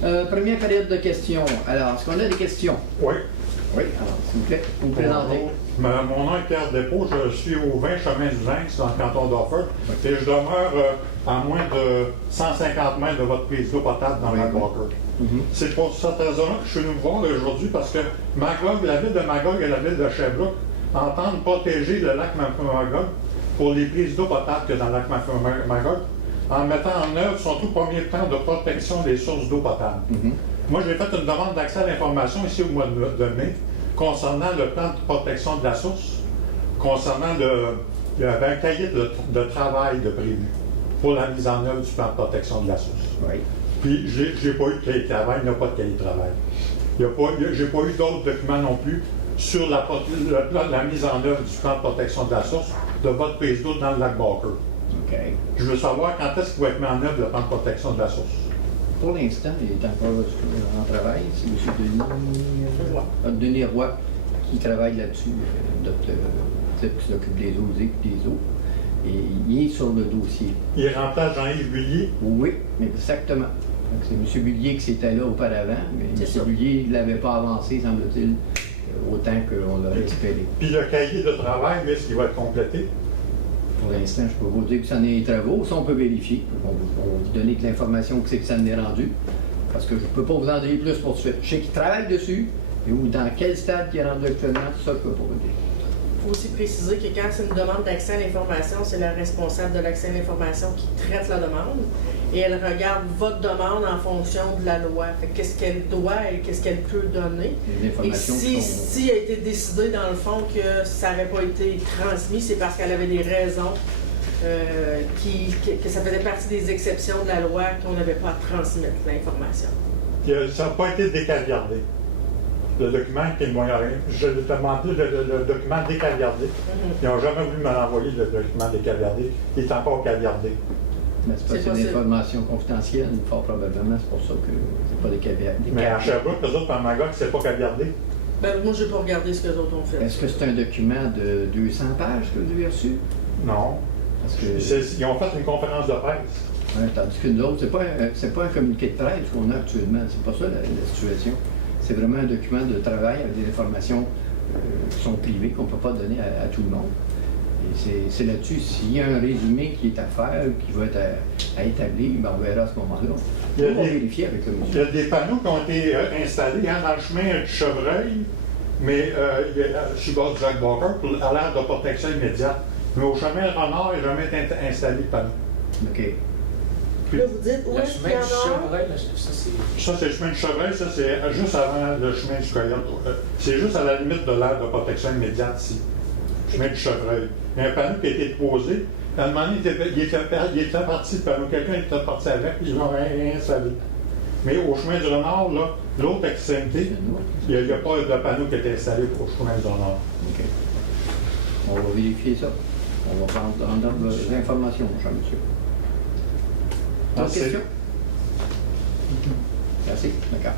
Première période de questions. Alors, est-ce qu'on a des questions? Oui. Oui, alors, s'il vous plaît, vous vous présentez. Mon nom est Pierre Despaux, je suis au 20 chemin du Lynx dans le canton d'Offord et je demeure à moins de 150 mètres de votre prise d'eau potable dans le lac Walker. C'est pour cette raison-là que je suis venu vous voir aujourd'hui parce que Magog, la ville de Magog et la ville de Sherbrooke entendent protéger le lac Magog pour les prises d'eau potable que dans le lac Magog en mettant en œuvre son tout premier plan de protection des sources d'eau potable. Moi, j'ai fait une demande d'accès à l'information ici au mois de mai concernant le plan de protection de la source, concernant il y avait un cahier de travail de prévu pour la mise en œuvre du plan de protection de la source. Oui. Puis, j'ai pas eu de cahier de travail, il n'y a pas de cahier de travail. J'ai pas eu d'autres documents non plus sur la mise en œuvre du plan de protection de la source de votre prise d'eau dans le lac Walker. OK. Je veux savoir quand est-ce qu'il va être mis en œuvre le plan de protection de la source. Pour l'instant, il est encore en travail. C'est M. Denis Roy qui travaille là-dessus, docteur, qui s'occupe des eaux et des eaux. Et il est sur le dossier. Il remplace Jean-Yves Bullier? Oui, exactement. C'est M. Bullier qui était là auparavant, mais M. Bullier ne l'avait pas avancé, semble-t-il, autant qu'on l'aurait espéré. Puis le cahier de travail, est-ce qu'il va être complété? Pour l'instant, je peux vous dire que ça en est des travaux. Ça, on peut vérifier. On va vous donner que l'information que c'est que ça en est rendu. Parce que je ne peux pas vous en dire plus pour tout de suite. Je sais qu'il travaille dessus, et où, dans quel stade il est rendu actuellement, tout ça, je ne peux pas vous dire. Il faut aussi préciser que quand c'est une demande d'accès à l'information, c'est la responsable de l'accès à l'information qui traite la demande. Et elle regarde votre demande en fonction de la loi. Qu'est-ce qu'elle doit et qu'est-ce qu'elle peut donner. Et si a été décidé, dans le fond, que ça n'avait pas été transmis, c'est parce qu'elle avait des raisons, que ça faisait partie des exceptions de la loi, qu'on n'avait pas à transmettre l'information. Ça n'a pas été décaviardé. Le document qui m'ont je lui ai demandé le document décaviardé. Ils n'ont jamais voulu me l'envoyer, le document décaviardé. Il est encore caviardé. Mais c'est une information confidentielle, fort probablement, c'est pour ça que c'est pas décaviardé. Mais à Sherbrooke, les autres, par Magog, c'est pas caviardé. Moi, je n'ai pas regardé ce que les autres ont fait. Est-ce que c'est un document de 200 pages que vous avez reçu? Non. Parce que ils ont fait une conférence de presse. Ouais, tandis que nous autres, c'est pas un communiqué de presse qu'on a actuellement. C'est pas ça la situation. C'est vraiment un document de travail avec des informations qui sont privées, qu'on ne peut pas donner à tout le monde. Et c'est là-dessus, s'il y a un résumé qui est à faire, qui va être à établir, ben on verra à ce moment-là. On va vérifier avec le monsieur. Il y a des panneaux qui ont été installés dans le chemin du Chevreuil, mais sur le bord du lac Walker, à l'aire de protection immédiate. Mais au chemin Renard, il n'a jamais été installé de panneau. OK. Là, vous dites, où est-ce qu'il y en a? Ça, c'est le chemin du Chevreuil, ça, c'est juste avant le chemin du Coyote. C'est juste à la limite de l'aire de protection immédiate ici. Le chemin du Chevreuil. Il y a un panneau qui a été posé. À un moment donné, il était parti le panneau. Quelqu'un était parti avec, ils l'ont rien installé. Mais au chemin du Renard, là, l'autre extrémité, il n'y a pas de panneau qui a été installé au chemin du Renard. OK. On va vérifier ça. On va prendre les informations, mon cher monsieur. D'autres questions? Merci. D'accord.